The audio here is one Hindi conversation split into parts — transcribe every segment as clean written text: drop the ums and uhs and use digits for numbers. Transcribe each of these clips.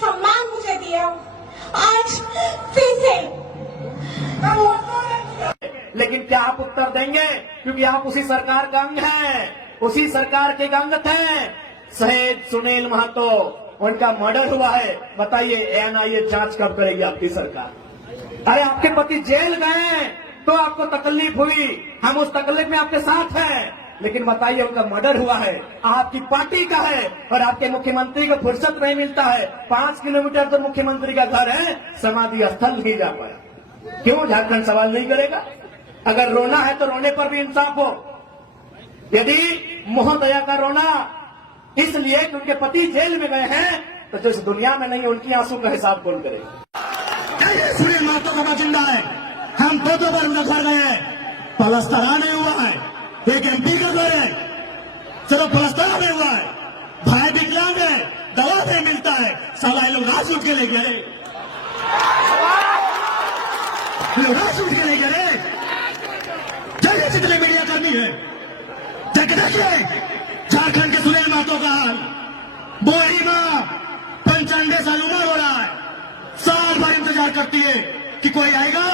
सम्मान मुझे दिया, आज फिर से लेकिन क्या आप उत्तर देंगे? क्योंकि आप उसी सरकार का अंग हैं, उसी सरकार के अंग थे। शहीद सुनील महतो, उनका मर्डर हुआ है। बताइए एनआईए जांच कब करेगी आपकी सरकार? अरे आपके पति जेल गए तो आपको तकलीफ हुई, हम उस तकलीफ में आपके साथ हैं। लेकिन बताइए उनका मर्डर हुआ है, आपकी पार्टी का है, और आपके मुख्यमंत्री को फुर्सत नहीं मिलता है। 5 किलोमीटर तो मुख्यमंत्री का घर है, समाधि स्थल नहीं जा पाया। क्यों झारखंड सवाल नहीं करेगा? अगर रोना है तो रोने पर भी इंसाफ हो। यदि महोदया का रोना इसलिए कि उनके पति जेल में गए हैं, तो जो इस दुनिया में नहीं उनकी आंसू का हिसाब कौन करेगा? सुनील महतो का जिंदा है, हम दो बार उनका घर गए हैं, पलस्तरा नहीं हुआ है। एक एमपी का घर है, चलो पलस्तरा नहीं हुआ है। भाई विकलांग है, दवा नहीं मिलता है, साला लोग राज उठ के ले गए, राज उठ के ले गए। जगह जितने मीडिया करनी है, जगह देखिए झारखंड के सुनील महतो का हाल। बोही माँ 95 साल उम्र हो रहा है, साल भर इंतजार करती है कि कोई आएगा।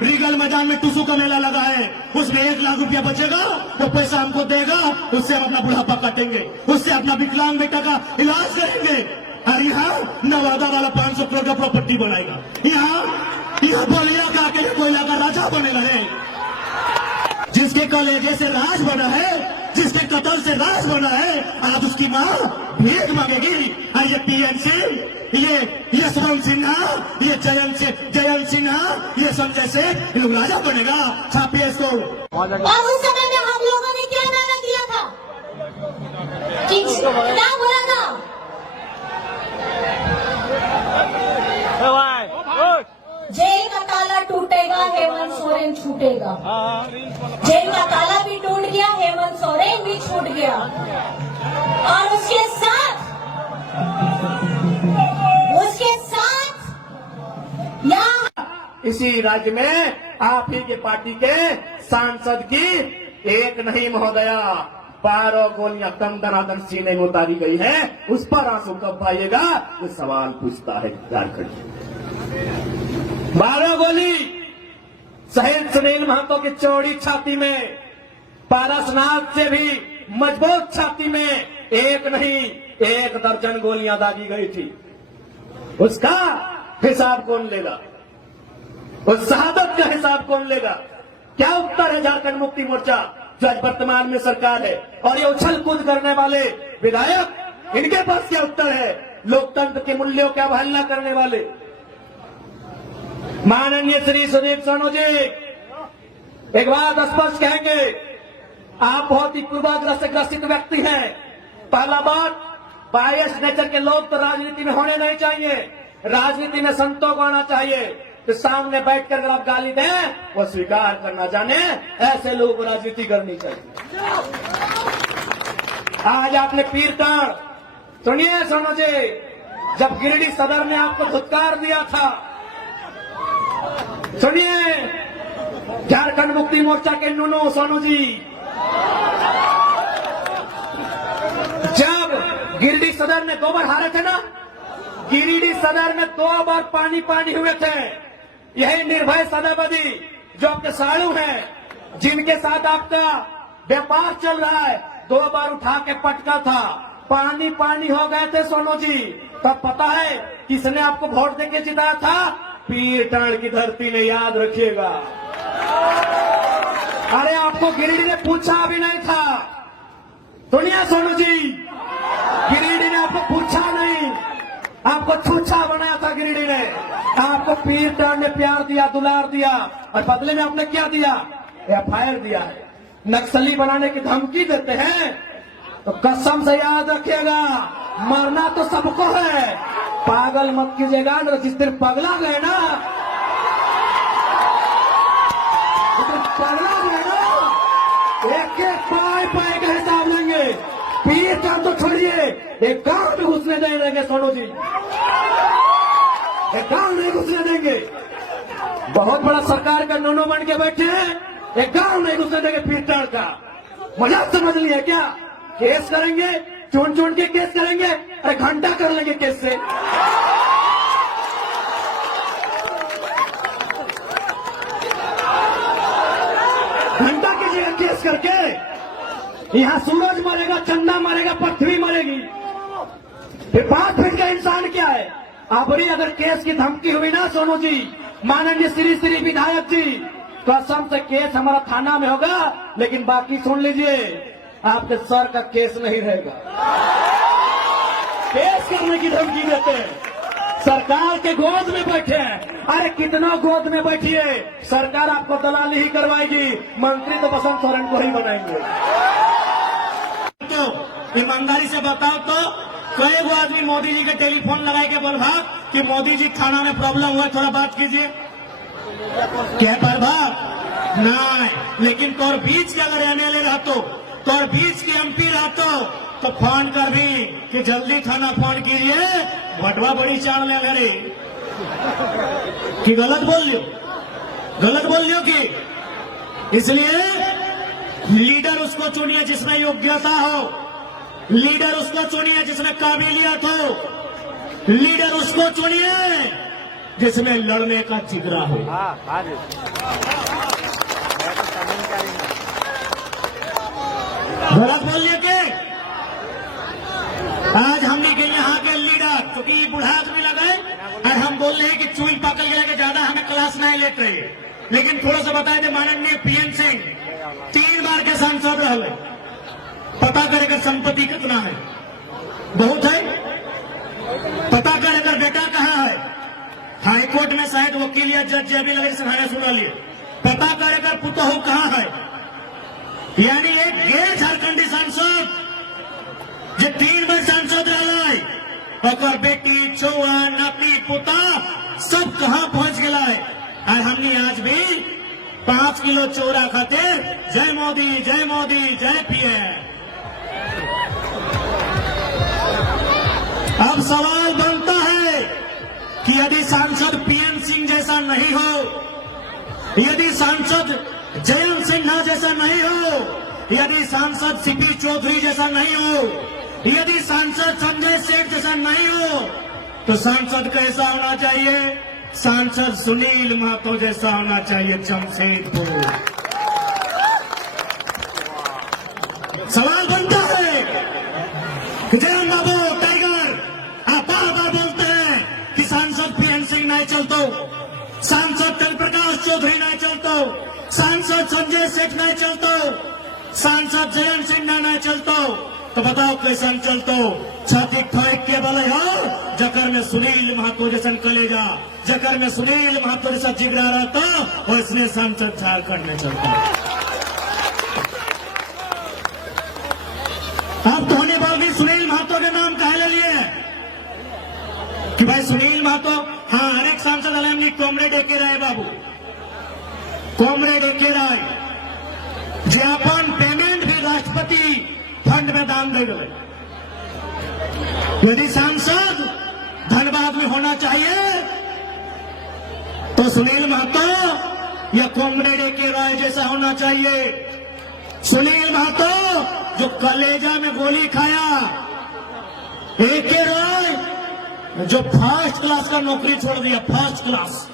रीगल मैदान में टुसू का मेला लगा है, उसमें 1 लाख रुपया बचेगा, वो पैसा हमको देगा, उससे हम अपना बुढ़ापा काटेंगे, उससे अपना विकलांग बेटा का इलाज करेंगे। और यहाँ नवादा वाला 500 करोड़ का प्रॉपर्टी बनाएगा। यहाँ बलिया का अकेले कोयला का राजा बनेगा है। जिसके कलेजे से राज बना है, जिसके कत्ल से राज बना है, आज उसकी माँ भीख मांगेगी। और ये पीएन सिंह, ये यशवंत सिन्हा, ये जयंत सिन्हा, ये संजय सेठ, ये लोग राजा बनेगा। छापिए इसको। और उस समय में हम लोगों ने क्या नारा दिया था? क्या बोला था? जेल का ताला टूटेगा, हेमंत सोरेन छूटेगा। जेल का ताला भी टूट गया, हेमंत सोरेन भी छूट गया। और उसके साथ इसी राज्य में आप ही के पार्टी के सांसद की एक नहीं महोदया 12 गोलियां दम दनादन सीने में उतारी गई है। उस पर आंसू कब आएगा? ये सवाल पूछता है झारखंड। 12 गोली शहीद सुनील महतो की चौड़ी छाती में, पारसनाथ से भी मजबूत छाती में एक नहीं 1 दर्जन गोलियां दागी गई थी। उसका हिसाब कौन लेगा? उस शहादत का हिसाब कौन लेगा? क्या उत्तर है झारखंड मुक्ति मोर्चा जो आज वर्तमान में सरकार है? और ये उछल कूद करने वाले विधायक, इनके पास क्या उत्तर है? लोकतंत्र के मूल्यों की अवहेलना करने वाले माननीय श्री सुदीप सोनू जी, एक बात स्पष्ट कहेंगे, आप बहुत ही पूर्वाग्रह से ग्रसित व्यक्ति हैं। पहला बात, बायस नेचर के लोग तो राजनीति में होने नहीं चाहिए। राजनीति में संतों को आना चाहिए। तो सामने बैठकर अगर आप गाली दें, वो स्वीकार करना जाने, ऐसे लोगों को राजनीति करनी चाहिए। आज आपने पीर टाण, सुनिए सोनू जी, जब गिरिडीह सदर ने आपको धुतकार दिया था, सुनिए झारखंड मुक्ति मोर्चा के नूनू सोनू जी, जब गिरिडीह सदर ने 2 बार हारे थे ना, गिरिडीह सदर में 2 बार पानी हुए थे। यही निर्भय सदाबदी जो आपके साड़ू हैं, जिनके साथ आपका व्यापार चल रहा है, 2 बार उठा के पटका था, पानी हो गए थे सोनू जी। तब पता है किसने आपको वोट देके जिताया था? पीर टाण की धरती ने, याद रखिएगा। अरे आपको गिरिडीह ने पूछा भी नहीं था। सुनिए सोनू जी, गिरिडीह ने आपको पूछा नहीं, आपको छूछा बनाया था गिरिडीह ने। आपको पीर टाण ने प्यार दिया, दुलार दिया, और बदले में आपने क्या दिया? एफआईआर दिया है। नक्सली बनाने की धमकी देते हैं, तो कसम से याद रखिएगा, मरना तो सबको है, पागल मत कीजिएगा। जिस दिन पगला गए ना, एक पाए का हिसाब लेंगे। पीर टाण तो छोड़िए, एक गांव में घुसने नहीं देंगे सोनू जी, एक गांव नहीं घुसने देंगे। बहुत बड़ा सरकार का नोनो बन के बैठे हैं, एक गांव नहीं घुसने देंगे पीर टाण का। मजाक समझ लिया क्या? केस करेंगे, चुन के केस करेंगे, अरे घंटा कर लेंगे केस से। केस करके। यहाँ सूरज मरेगा, चंदा मरेगा, पृथ्वी मरेगी, फिर 5 फीट का इंसान क्या है। अबरी अगर केस की धमकी हुई ना सोनू जी, माननीय श्री विधायक जी, कसम से केस हमारा थाना में होगा, लेकिन बाकी सुन लीजिए, आपके सर का केस नहीं रहेगा। केस करने की धमकी देते हैं, सरकार के गोद में बैठे हैं। अरे कितना गोद में बैठिए, सरकार आपको दलाली ही करवाएगी, मंत्री तो बसंत सोरेन को ही बनाएंगे। तो ईमानदारी से बताओ तो कई गो आदमी मोदी जी के टेलीफोन लगाए के बोल भाग कि मोदी जी थाना में प्रॉब्लम हुआ, थोड़ा बात कीजिए। क्या प्रभाव नहीं, लेकिन तोर बीच के अगर एमएलए रहतो, तोर बीच के एमपी रहतो, तो फोन कर भी कि जल्दी थाना फोन कीजिए, भटवा बड़ी चाल ले घरे। कि गलत बोल लियो, गलत बोल लियो कि। इसलिए लीडर उसको चुनिए जिसमें योग्यता हो, लीडर उसको चुनिए जिसमें काबिलियत हो, लीडर उसको चुनिए जिसमें लड़ने का जिगरा हो। गलत बोलिए के आज हमने के यहाँ के लीडर, क्योंकि बुढ़ा आदमी लगे और हम बोल रहे हैं कि चूल पकड़ गया कि ज्यादा हमें क्लास नहीं लेते हैं, लेकिन थोड़ा सा बताए थे। माननीय पीएन सिंह 3 बार के सांसद रहे, पता करेगा संपत्ति कितना है, बहुत है। पता करेगा बेटा कहाँ है, हाईकोर्ट में शायद वकील या जज अभी लगे सुनाने सुना लिए। पता करेगा पुतहू कहाँ है, यानी एक गैर झारखंडी सांसद जो 3 बार सांसद रहा, और बेटी चौआ नाती पुता सब कहाँ पहुंच गया है। और हमने आज भी 5 किलो चौरा खातिर जय मोदी जय मोदी जय पीएम। अब सवाल बनता है कि यदि सांसद पीएन सिंह जैसा नहीं हो, यदि सांसद जयंत सिन्हा जैसा नहीं हो, यदि सांसद सीपी चौधरी जैसा नहीं हो, यदि सांसद संजय सेठ जैसा नहीं हो, तो सांसद कैसा होना चाहिए? सांसद सुनील महतो जैसा होना चाहिए, जमशेदपुर। सवाल बनता है कि जयंत बाबू टाइगर आप बार बोलते हैं कि सांसद पीएन सिंह नहीं चलतो, सांसद तेज प्रकाश चौधरी नहीं चलतो, सांसद संजय सेठ नहीं चलतो, सांसद जयंत सिन्हा नहीं चलतो, तो बताओ कैसन चलतो? छाती ठोक के बोले हो जकर में सुनील महतो जैसन कलेजा, जकर में सुनील महतो जैसा जिगरा रहता, और इसने सांसद झारखंड में चलता। अब धोने वाली सुनील महतो के नाम कहे ले लिए कि भाई सुनील महतो, हाँ हर एक सांसद अलग कॉमरेड एक रहे बाबू, कॉमरेड एक रहे, जापान पेमेंट भी राष्ट्रपति फंड में दान दे गए। यदि सांसद धनबाद में होना चाहिए तो सुनील महतो या कॉमरेड ए के राय जैसा होना चाहिए। सुनील महतो जो कलेजा में गोली खाया, ए के राय जो फर्स्ट क्लास का नौकरी छोड़ दिया, फर्स्ट क्लास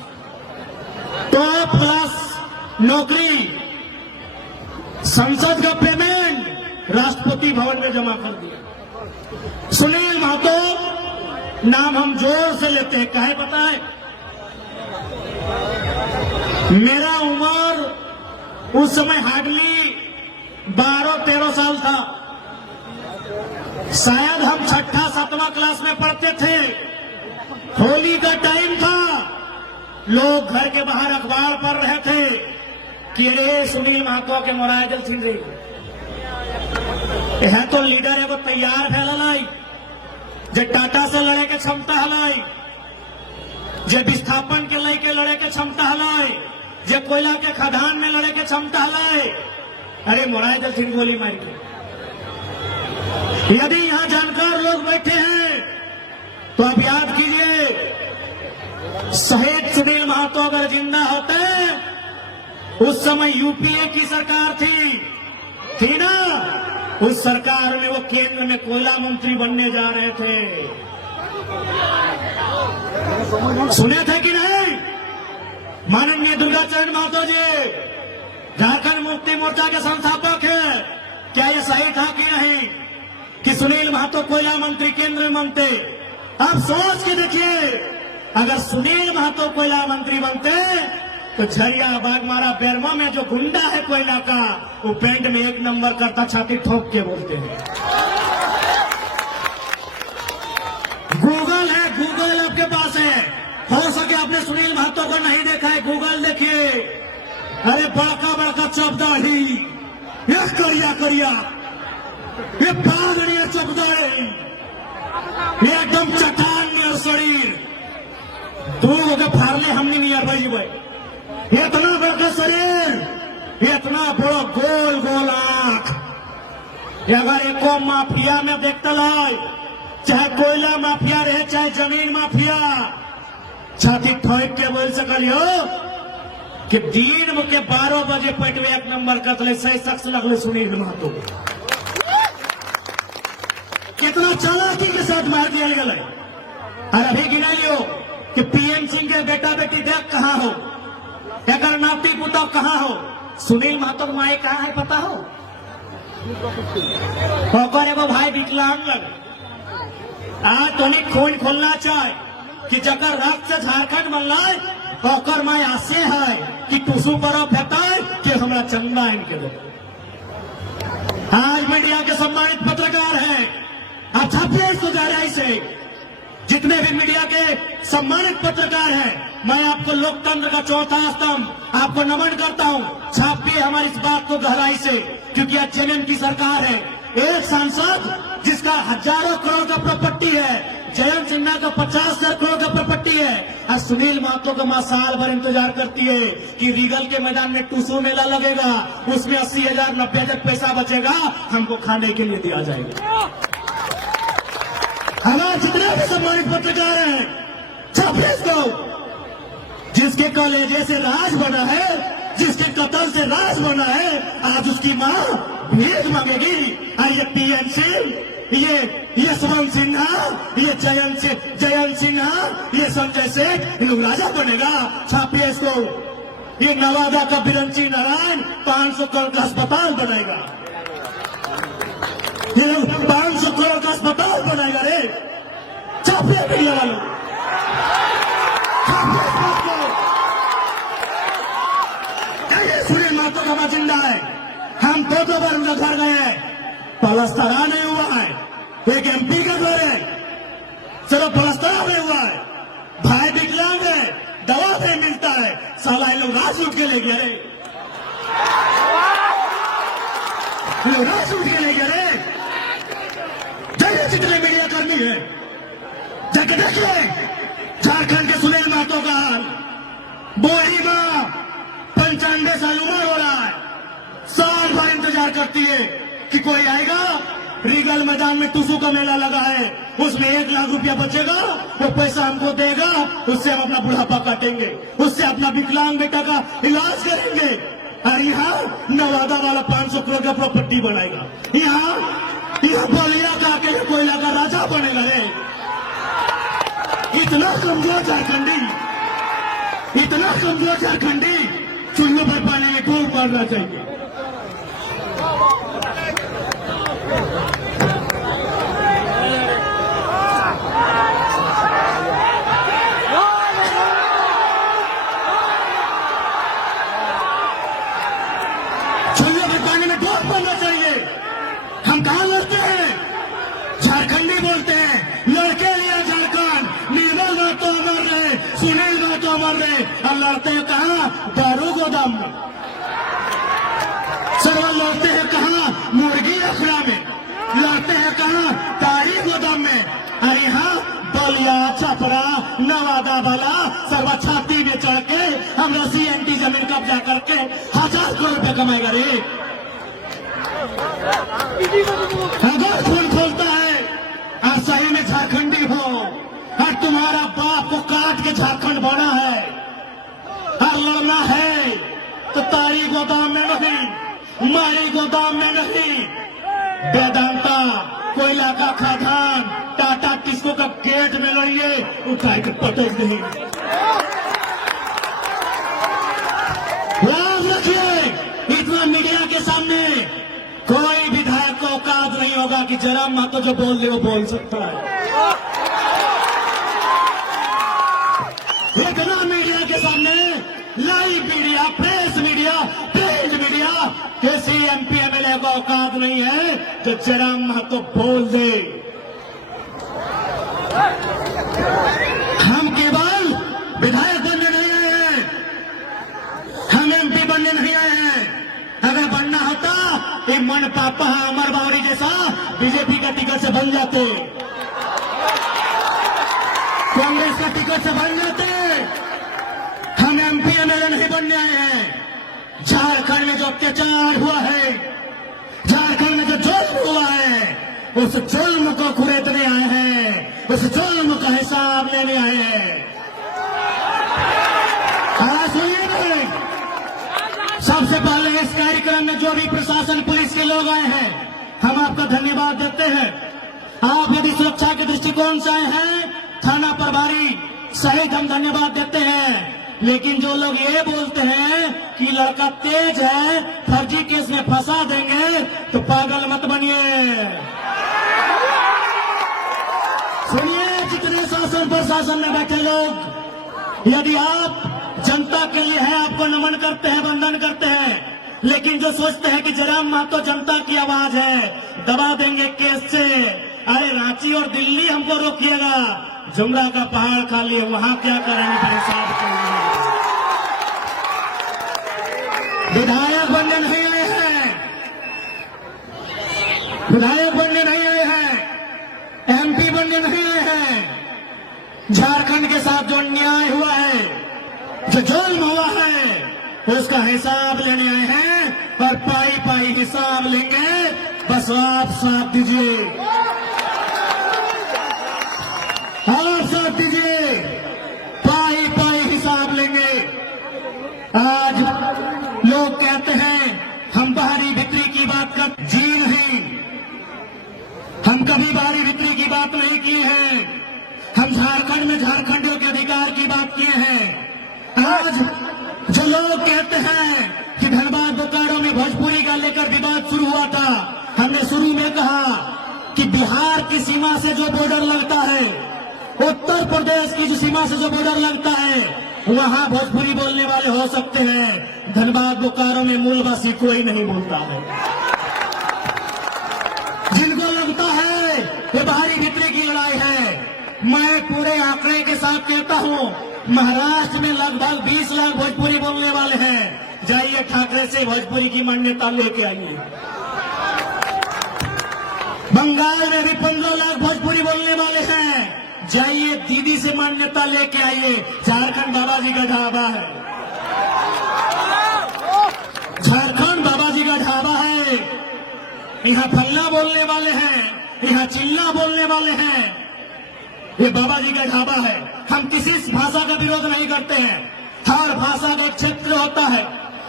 टॉप क्लास नौकरी, संसद का पेमेंट राष्ट्रपति भवन में जमा कर दिया। सुनील महतो नाम हम जोर से लेते हैं, काहे पता है? मेरा उम्र उस समय हार्डली 12-13 साल था, शायद हम 6ठी-7वीं क्लास में पढ़ते थे। होली का टाइम था, लोग घर के बाहर अखबार पढ़ रहे थे कि अरे सुनील महतो के मोराय जल छिन रही है, तो लीडर एगो तैयार फैलाई, जे टाटा से लड़े के क्षमता हलाई, जे विस्थापन के लड़के लड़े के क्षमता हलाई, जे कोयला के खदान में लड़े के क्षमता हलाई। अरे मोराय जल छिन गोली मार के। यदि यहां जानकार लोग बैठे हैं तो आप याद कीजिए, शहीद सुनील महतो अगर जिंदा होते, उस समय यूपीए की सरकार थी ना, उस सरकार में वो केंद्र में कोयला मंत्री बनने जा रहे थे। सुने थे कि नहीं? माननीय दुर्गाचरण महतो जी झारखंड मुक्ति मोर्चा के संस्थापक क्या ये सही था कि नहीं कि सुनील महतो कोयला मंत्री केंद्र में बनते? आप सोच के देखिए, अगर सुनील महतो कोयला मंत्री बनते तो झरिया बागमारा बेरमा में जो गुंडा है कोयला का, वो पेंट में 1 नंबर करता, छाती ठोक के बोलते हैं। गूगल है, गूगल आपके पास है, हो सके आपने सुनील महतो को नहीं देखा है, गूगल देखिए। अरे बड़का बड़का चौबदाढ़ी, ये करिया करिया, ये पागड़िया चौबदाढ़ी, ये एकदम चट्टान नियर शरीर, तू होगा फारले हमने नियर भाई, इतना बड़ा शरीर, इतना बड़ा गोल गोल आंख। अगर एको माफिया में देखता लाई, चाहे कोयला माफिया रहे चाहे जमीन माफिया, छाती ठोक के बोल सकलियो कि दिन के 12 बजे पेटवे 1 नंबर कतले सही शख्स लगले सुनील महतो। कितना चालाकी के साथ मार दिया गया। और अभी गिना लियो कि पीएम सिंह के बेटा बेटी देख कहां हो, अगर नाती पुता कहां हो, सुनील महतो माए कहां है पता हो? एगो भाई विकलांग लग, आज तो खून खोलना चाहे कि जकर रक्त से झारखंड बनला ओकर माए आसे है कि टूसू बर्फ हेतै कि हमरा चंदा इनके दो। आज मीडिया के सम्मानित पत्रकार हैं, आप छापिए इसको जा रहे से, जितने भी मीडिया के सम्मानित पत्रकार हैं, मैं आपको लोकतंत्र का चौथा स्तंभ आपको नमन करता हूं। छापिए हमारी इस बात को गहराई से, क्योंकि आज जेएमएम की सरकार है। एक सांसद जिसका हजारों करोड़ का प्रॉपर्टी है, जयंत सिन्हा का 50,000 करोड़ का प्रॉपर्टी है, और सुनील महतो का मां साल भर इंतजार करती है कि रीगल के मैदान में टूसू मेला लगेगा, उसमें 80,000 90,000 पैसा बचेगा, हमको खाने के लिए दिया जाएगा। हमारे जितने भी सम्मानित पत्रकार हैं, छापिए इसको। जिसके कॉलेजे से राज बना है, जिसके कत्ल से राज बना है, आज उसकी मां भीख मांगेगी। और ये पीएन सिंह, ये यशवंत सिन्हा, ये जयंत सिन्हा, ये संजय सेठ, इन लोग राजा बनेगा। छापिए इसको। ये नवादा का बिरंची नारायण 500 करोड़ का अस्पताल बनाएगा, ये लोग 500 करोड़ का अस्पताल बनाएगा रे। छापिए मीडिया वालों, सुनील महतो का मां जिंदा है। हम 2 बार उनका घर गए हैं, पलस्तरा नहीं हुआ है। एक एमपी का घर है, सिर्फ पलस्तरा नहीं हुआ है। भाई विकलांग है, दवा नहीं मिलता है, साला ये लोग राज लूट के ले गए रे, राज लूट के ले गए रे। जैसे जितने मीडिया कर्मी है, जाके देखिए झारखंड के सुनील महतो का हाल। बोरी मां 95 साल उम्र हो रहा है, साल भर इंतजार करती है कि कोई आएगा। रीगल मैदान में टूसू का मेला लगा है, उसमें 1 लाख रुपया बचेगा, वो पैसा हमको देगा, उससे हम अपना बुढ़ापा काटेंगे, उससे अपना विकलांग बेटा का इलाज करेंगे। और यहाँ नवादा वाला 500 करोड़ का प्रॉपर्टी बनाएगा, यहाँ बलिया का अकेले कोयला का राजा बनेगा रे। इतना कमजोर झारखंडी, इतना कमजोर झारखंडी, चुल्लू पर पानी में डूब मरना चाहिए। चुल्लू पर पानी में डूब मरना चाहिए। हम कहां लड़ते हैं? झारखंडी बोलते हैं, लड़के लिया झारखंड, निर्मल महतो अमर रहे, सुनील महतो अमर रहे। और लड़ते हैं कहां? दारू गोदाम में। सरवा लड़ते हैं कहां? मुर्गी अखड़ा में। लड़ते हैं कहां? तारी गोदाम में। और यहाँ बलिया छपरा नवादा वाला सरवा छाती में चढ़ के हम सीएनटी जमीन कब्जा करके 1000 करोड़ रुपया कमाएगा रे। अगर खून खोलता है और सही में झारखंडी हो, और तुम्हारा बाप को काट के झारखंड बना है, और लड़ना है तो तारी गोदाम में नहीं, मारी गोदाम में नहीं, वेदांता कोयला का खदान टाटा टिस्को का गेट में लड़िए, उठाए के पटक नहीं। लाभ रखिए, इतना मीडिया के सामने कोई भी होगा कि जयराम महतो जो बोल दे वो बोल सकता है। इतना मीडिया के सामने, live media, press media, print media, किसी MP MLA को औकात नहीं है जो जयराम महतो बोल दे। हम केवल विधायक बनने नहीं आए हैं, हम MP बनने नहीं आए हैं। अगर बनना होता ये मन पापा अमर बावरी जैसा बीजेपी का टिकट से बन जाते, कांग्रेस का टिकट से बन जाते। हम MP MLA नहीं बनने आए हैं। झारखंड में जो अत्याचार हुआ है, झारखंड में जो जुल्म हुआ है, उस जुल्म को कुरेदने आए हैं, उस जुल्म का हिसाब लेने आए हैं। सुनिए नहीं, सबसे पहले इस कार्यक्रम में जो भी प्रशासन पुलिस के लोग आए हैं, हम आपका धन्यवाद देते हैं। आप यदि सुरक्षा के दृष्टिकोण से आए हैं, थाना प्रभारी सहित हम धन्यवाद देते हैं। लेकिन जो लोग ये बोलते हैं कि लड़का तेज है, फर्जी केस में फंसा देंगे, तो पागल मत बनिए। सुनिए, जितने शासन प्रशासन में बैठे लोग, यदि आप जनता के लिए है, आपको नमन करते हैं, वंदन करते हैं, लेकिन जो सोचते हैं कि जयराम महतो जनता की आवाज है, दबा देंगे केस से, अरे रांची और दिल्ली हमको रोकिएगा, जुमरा का पहाड़ खाली है, वहां क्या करेंगे फिर हिसाब करेंगे। विधायक बनने नहीं आए हैं, विधायक बनने नहीं आए हैं, MP बनने नहीं आए हैं। झारखंड के साथ जो अन्याय हुआ है, जो जुल्म हुआ है, उसका हिसाब लेने आए हैं और पाई पाई हिसाब लेंगे। बस आप साथ दीजिए, आप साथ दीजिए, पाई पाई हिसाब लेंगे। आज लोग कहते हैं हम बाहरी भीतरी की बात कर, जी नहीं, हम कभी बाहरी भीतरी की बात नहीं की है। हम झारखंड में झारखंडियों के अधिकार की बात किए हैं। आज जो लोग कहते हैं कि धनबाद बोकारो में भोजपुरी का लेकर विवाद शुरू हुआ था, हमने शुरू में कहा कि बिहार की सीमा से जो बॉर्डर लगता है, उत्तर प्रदेश की जो सीमा से जो बॉर्डर लगता है, वहां भोजपुरी बोलने वाले हो सकते हैं। धनबाद बोकारो में मूलवासी कोई नहीं बोलता है। जिनको लगता है ये बाहरी भीतरी की लड़ाई है, मैं पूरे आंकड़े के साथ कहता हूं, महाराष्ट्र में लगभग 20 लाख भोजपुरी बोलने वाले हैं। जाइए ठाकरे से भोजपुरी की मान्यता लेके आइए। बंगाल में भी 15 लाख भोजपुरी बोलने वाले हैं। जाइए दीदी से मान्यता लेके आइए। झारखंड बाबा जी का ढाबा है, झारखंड बाबा जी का ढाबा है। यहाँ फल्ला बोलने वाले हैं, यहाँ चिल्ला बोलने वाले हैं। ये बाबा जी का ढाबा है। हम किसी भाषा का विरोध नहीं करते हैं। हर भाषा का एक क्षेत्र होता है,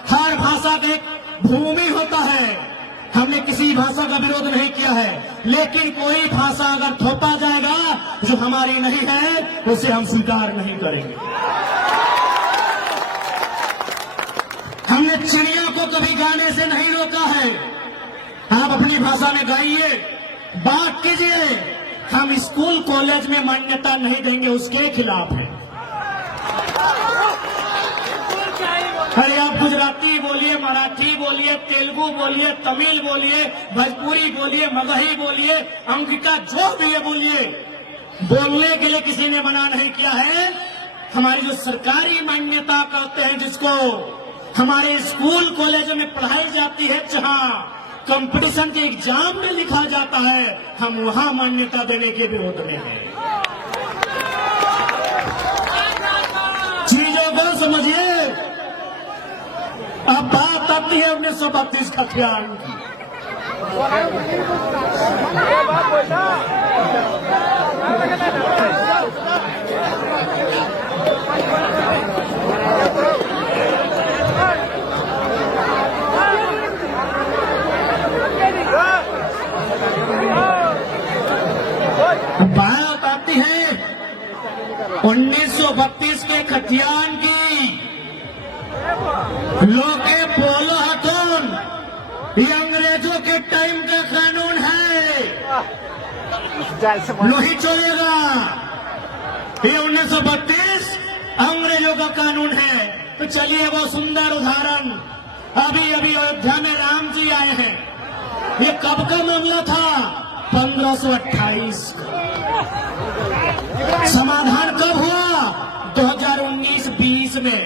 हर भाषा का एक भूमि होता है। हमने किसी भाषा का विरोध नहीं किया है, लेकिन कोई भाषा अगर थोपा जाएगा जो हमारी नहीं है, उसे हम स्वीकार नहीं करेंगे। हमने चिड़िया को कभी गाने से नहीं रोका है। आप अपनी भाषा में गाइए, बात कीजिए। हम स्कूल कॉलेज में मान्यता नहीं देंगे, उसके खिलाफ है। अरे आप गुजराती बोलिए, मराठी बोलिए, तेलुगु बोलिए, तमिल बोलिए, भोजपुरी बोलिए, मगही बोलिए, अंगिका जो भी है बोलिए, बोलने के लिए किसी ने मना नहीं किया है। हमारी जो सरकारी मान्यता कहते हैं, जिसको हमारे स्कूल कॉलेजों में पढ़ाई जाती है, जहां कंपटीशन के एग्जाम में लिखा जाता है, हम वहां मान्यता देने के विरोध में हैं। चीजों को समझिए। अब बात आती है 1932 का ख्याल की। बात आती है 1932 के खतियान की। लोके पोलो हथोन, ये अंग्रेजों के टाइम का कानून है। नहीं चलेगा। ये 1932 अंग्रेजों का कानून है। तो चलिए वो सुंदर उदाहरण, अभी अभी अयोध्या में राम जी आए हैं। ये कब का मामला था? 1528। समाधान कब हुआ? 2019-20 में।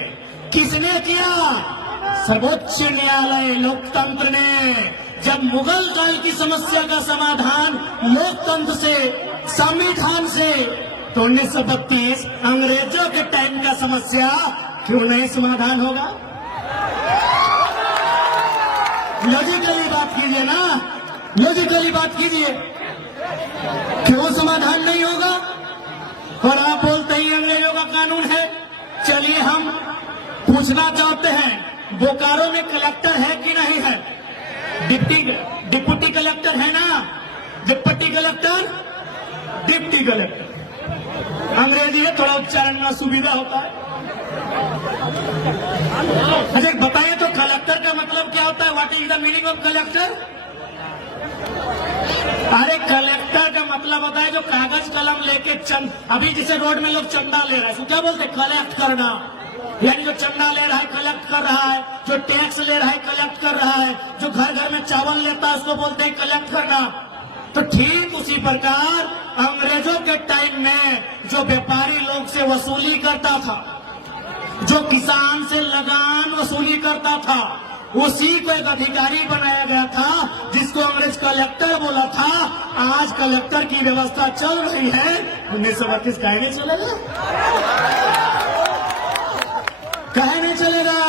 किसने किया? सर्वोच्च न्यायालय, लोकतंत्र ने। जब मुगल काल की समस्या का समाधान लोकतंत्र से, संविधान से, तो 1932 अंग्रेजों के टाइम का समस्या क्यों नहीं समाधान होगा? लॉजिकली बात कीजिए ना, लॉजिकली बात कीजिए, क्यों समाधान नहीं होगा? और आप बोलते ही अंग्रेजों का कानून है। चलिए हम पूछना चाहते हैं, बोकारो में कलेक्टर है कि नहीं है? डिप्टी कलेक्टर है ना? Deputy collector, deputy collector. अंग्रेजी है, थोड़ा उच्चारण में सुविधा होता है। अच्छा बताइए तो कलेक्टर का मतलब क्या होता है? What is the meaning of collector? अरे कलेक्टर का मतलब होता है जो कागज कलम लेके अभी जैसे रोड में लोग चंदा ले रहा है, तो क्या बोलते हैं? कलेक्ट करना। यानी जो चंदा ले रहा है कलेक्ट कर रहा है, जो टैक्स ले रहा है कलेक्ट कर रहा है, जो घर घर में चावल लेता है उसको बोलते हैं कलेक्ट करना। तो ठीक उसी प्रकार अंग्रेजों के टाइम में जो व्यापारी लोग से वसूली करता था, जो किसान से लगान वसूली करता था, उसी को एक अधिकारी बनाया गया था, जिसको अंग्रेज कलेक्टर बोला था। आज कलेक्टर की व्यवस्था चल रही है, 1932 काहे नहीं चलेगा? काहे नहीं चलेगा?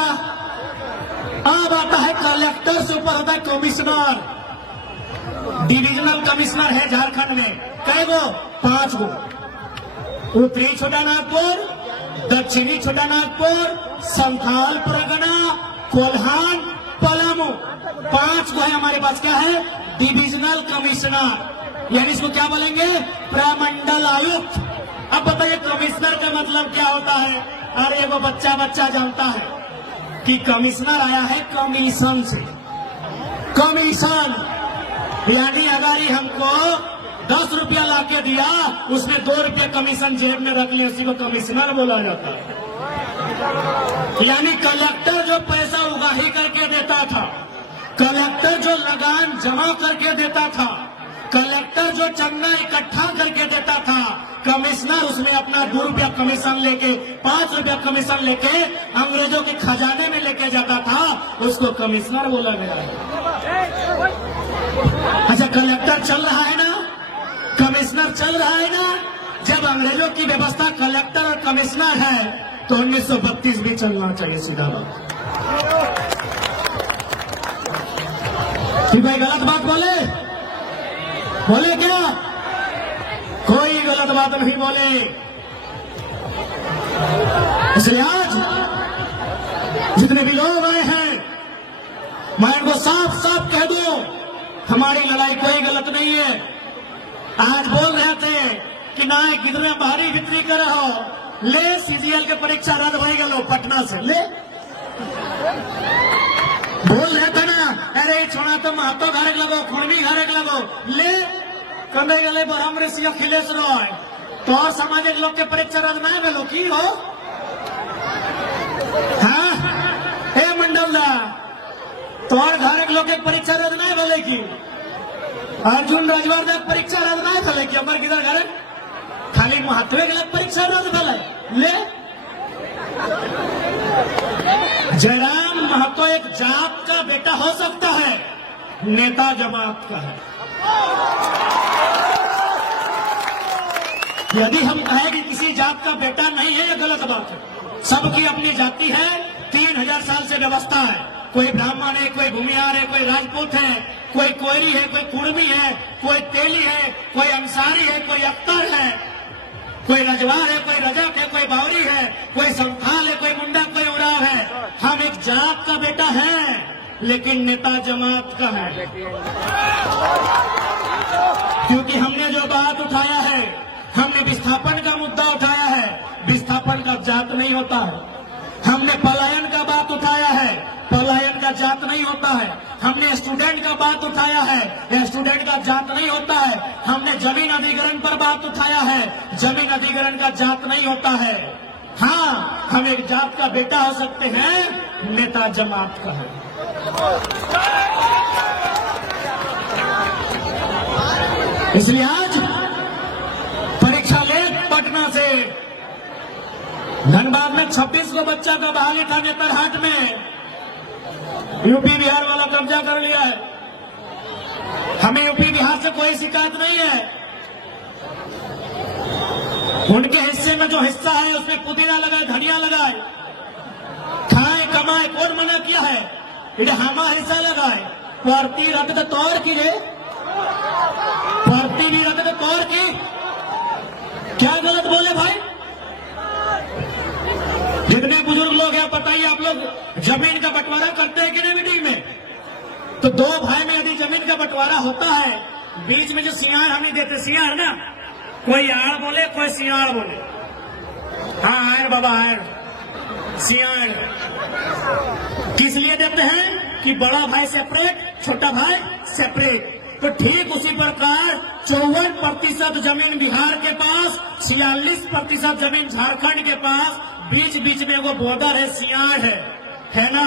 अब आता है कलेक्टर से ऊपर होता है कमिश्नर। डिविजनल कमिश्नर है झारखंड में, कै गो? 5 गो। उत्तरी छोटानागपुर, दक्षिणी छोटानागपुर, संथाल परगना, कोल्हान, पलामू, 5 गो है हमारे पास। क्या है? डिविजनल कमिश्नर, यानी इसको क्या बोलेंगे? प्रमंडल आयुक्त। अब बताइए कमिश्नर का मतलब क्या होता है? अरे वो बच्चा जानता है कि कमिश्नर आया है कमीशन से। कमीशन यानी अगर ये हमको 10 रुपया लाके दिया, उसमें 2 रुपया कमीशन जेब में रख लिया, उसी को कमिश्नर बोला जाता है। यानी कलेक्टर जो पैसा उगाही करके देता था, कलेक्टर जो लगान जमा करके देता था, कलेक्टर जो चंदा इकट्ठा करके देता था, कमिश्नर उसमें अपना 2 रुपया कमीशन लेके, 5 रुपया कमीशन लेके अंग्रेजों के खजाने में लेके जाता था, उसको कमिश्नर बोला गया है। अच्छा कलेक्टर चल रहा है ना, कमिश्नर चल रहा है ना। जब अंग्रेजों की व्यवस्था कलेक्टर और कमिश्नर है, तो 1932 भी चलना चाहिए। सीधा बात कि भाई गलत बात बोले क्या? कोई गलत बात नहीं बोले। इसलिए आज जितने भी लोग आए हैं, मैं इनको साफ साफ कह दूं, हमारी लड़ाई कोई गलत नहीं है। आज बोल रहे थे कि ना कितने भारी बिक्री कर रहा हो, ले सीजीएल के परीक्षा रद्द हो गए पटना से, ले बोल रहे थे ना, अरे छोड़ा तो महतो घर लगो, खुड़मी घर लगो, ले कंधे गले ब्रह्म ऋषि अखिलेश रॉय, तो और सामाजिक लोग के परीक्षा रद्द नहीं भेलो की हो? हाँ हे मंडल दा, तो और घर लोग के परीक्षा रद्द नहीं भेले की? अर्जुन राजवार का परीक्षा रद्द नहीं भेले की? हमारे किधर घर खाली महत्व के परीक्षा रद्द भेले? ले जयराम महतो एक जात का बेटा हो सकता है, नेता जमात का है। यदि हम कहें कि किसी जात का बेटा नहीं है, यह गलत बात है। सबकी अपनी जाति है, 3000 साल से व्यवस्था है। कोई ब्राह्मण है, कोई भूमिहार है, कोई राजपूत है, कोई कोयरी है, कोई कुर्मी है, कोई तेली है, कोई अंसारी है, कोई अख्तर है, कोई रजवार है, कोई रजक है, कोई बावरी है, कोई संथाल है, कोई मुंडा, कोई उराव है। हम एक जात का बेटा है, लेकिन नेता जमात का है। क्योंकि हमने जो बात उठाया है, हमने विस्थापन का मुद्दा उठाया है, विस्थापन का जात नहीं होता है। हमने पलायन का बात उठाया है, पलायन का जात नहीं होता है। हमने स्टूडेंट का बात उठाया है, स्टूडेंट का जात नहीं होता है। हमने जमीन अधिग्रहण पर बात उठाया है, जमीन अधिग्रहण का जात नहीं होता है। हाँ, हम एक जात का बेटा हो सकते हैं, नेता जमात का है। इसलिए आज परीक्षा ले पटना से धनबाद में 26 को बच्चा का बहाली था, नेतरहाट में यूपी बिहार वाला कब्जा कर लिया है। हमें यूपी बिहार से कोई शिकायत नहीं है। उनके हिस्से में जो हिस्सा है उसमें पुदीना लगाए, धनिया लगाए, खाए कमाए, कौन मना किया है? इधर हमारा हिस्सा लगाए। प्रति रक्त तौर की रे, प्रति भी रक्त तौर की, क्या गलत बोले भाई? जितने बुजुर्ग लोग हैं बताइए, आप लोग जमीन का बंटवारा करते हैं कि नहीं मीटिंग में? तो दो भाई में यदि जमीन का बंटवारा होता है, बीच में जो सियार हमें देते, सियार ना, कोई आड़ बोले कोई सियार बोले। हाँ आयर बाबा आयर, सियार किस लिए देते हैं कि बड़ा भाई सेपरेट, छोटा भाई सेपरेट। तो ठीक उसी प्रकार 54% जमीन बिहार के पास, 46% जमीन झारखंड के पास, बीच बीच में वो बॉर्डर है, सियार है ना?